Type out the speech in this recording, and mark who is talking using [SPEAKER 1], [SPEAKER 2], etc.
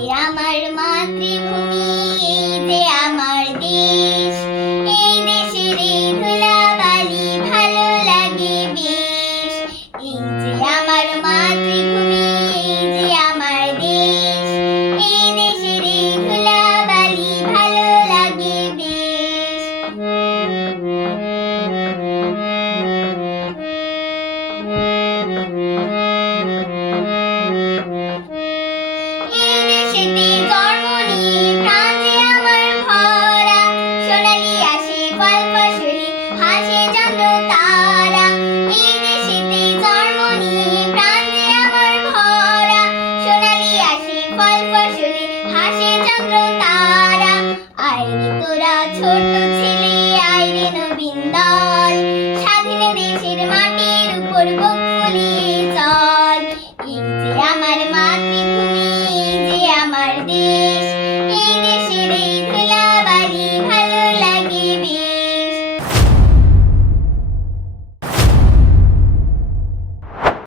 [SPEAKER 1] এই আমার মাতৃভূমি এই যে আমার দেশ। এই দেশের ধুলা বালি ভালো লাগে বেশ। ছোট ছেলে আইরে নবীন স্বাধীন দেশের মাটির উপর বুক ফুলিয়ে চল। এই যে আমার মাতৃভূমি, যে আমার দেশ।